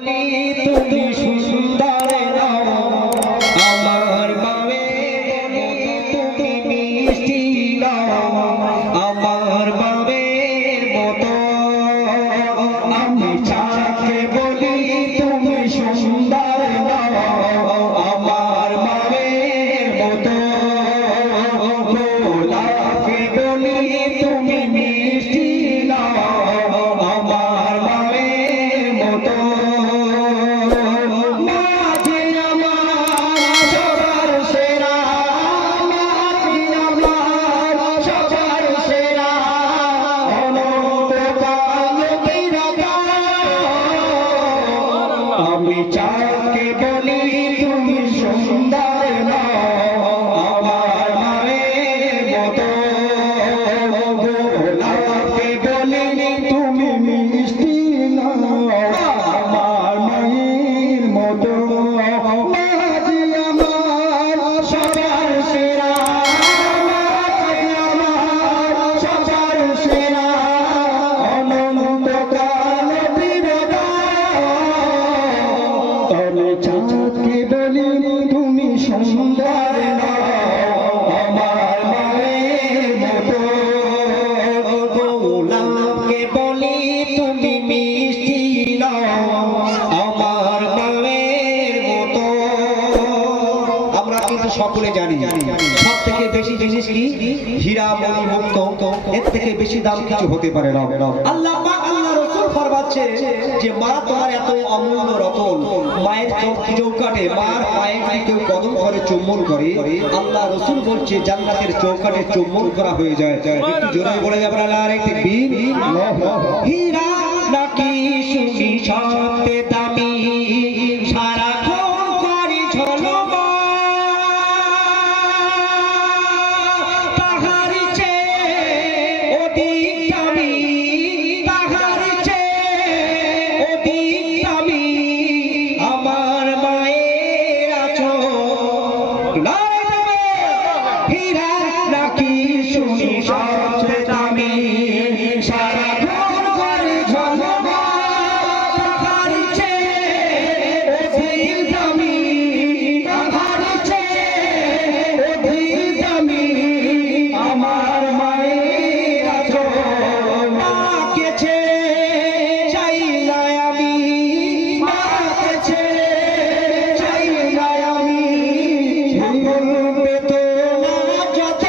তুমি সুন্দর নাও আমার বাবের মতো তুমি মিষ্টি নাও আমার বাবের মতো আমি চাকে বলি তুমি সুন্দর নাও আমার বাবের মতো গোলাপকে বলি তুমি মিষ্টি নাও আমার বাবের মতো আমি চাকে বলি তুমি সুন্দর নাও আমার মায়ের মতো গোলাপকে বলি তুমি মিষ্টি নাও আমার মায়ের মতো মাঝি আমার সবার সেরা মাঝি আমার সবার সেরা অনন্তকাল বিরোধা আমি চাঁদকে বলি তুমি সুন্দর নাও আমার মায়ের মতো গোলাপকে বলি তুমি মিষ্টি নাও আমার মায়ের মতো। আমরা কিন্তু সকলে জানি সব থেকে বেশি জিনিস কি হীরা মণি মুক্ত, এর থেকে বেশি দাম কিছু হতে পারে না। আল্লাহ পাক আল্লাহ রাসূল ফরমাচ্ছে যে মা তোমার এত অমূল্য রতন, মায়ের চৌকাটে মার পায়ে কেউ কদম করে চুম্বন করে, আল্লাহ রাসূল বলছে জান্নাতের চৌকাটে চুম্বন করা হয়ে যায়। একটু জোরে বলে যাবে আল্লাহর একটি বীর হীরা নাকি শুনি সবতে দামি সারাক্ষণ করি ঝলমল তাহার চেয়ে অধিক দামি তাহার চেয়ে অধিক দামি আমার মায়ের আঁচল হীরা নাকি শুনি সবচেয়ে দামি সারাক্ষণ করে ঝলমল তাহার চেয়ে অধিক দামি তাহার চেয়ে অধিক দামি আমার মায়ের আঁচল মাকে ছেড়ে চাই না আমি মাকে ছেড়ে চাই না আমি সকল বেদনা যত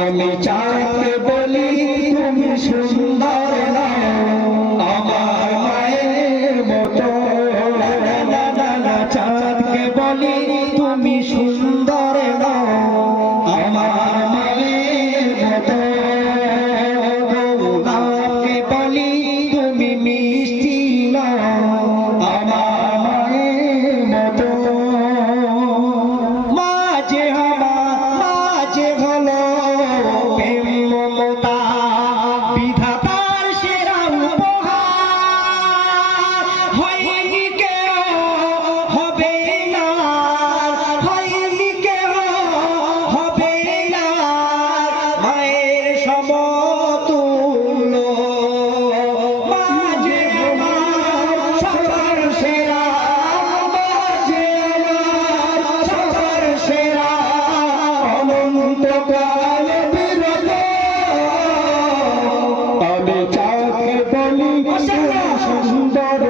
আমি চাঁদকে বলি তুমি সুন্দর নাও আমার মায়ের মতো চাঁদকে বলি তুমি সুন্দর নাও আমার মায়ের মতো গোলাপকে বলি তুমি মিষ্টি নাও আমার মায়ের মতো মাঝে মাঝে হলো প্রেম মমতা বিধাতার সেরা উপহার হয়নি কেউ হবে না হয়নি কেউ হবে না মায়ের সমতুল্য মাঝে আমার সবার সেরা মাঝে আমার সবার সেরা অনন্তকাল বিরত আমি চাঁদকে বলি সুন্দর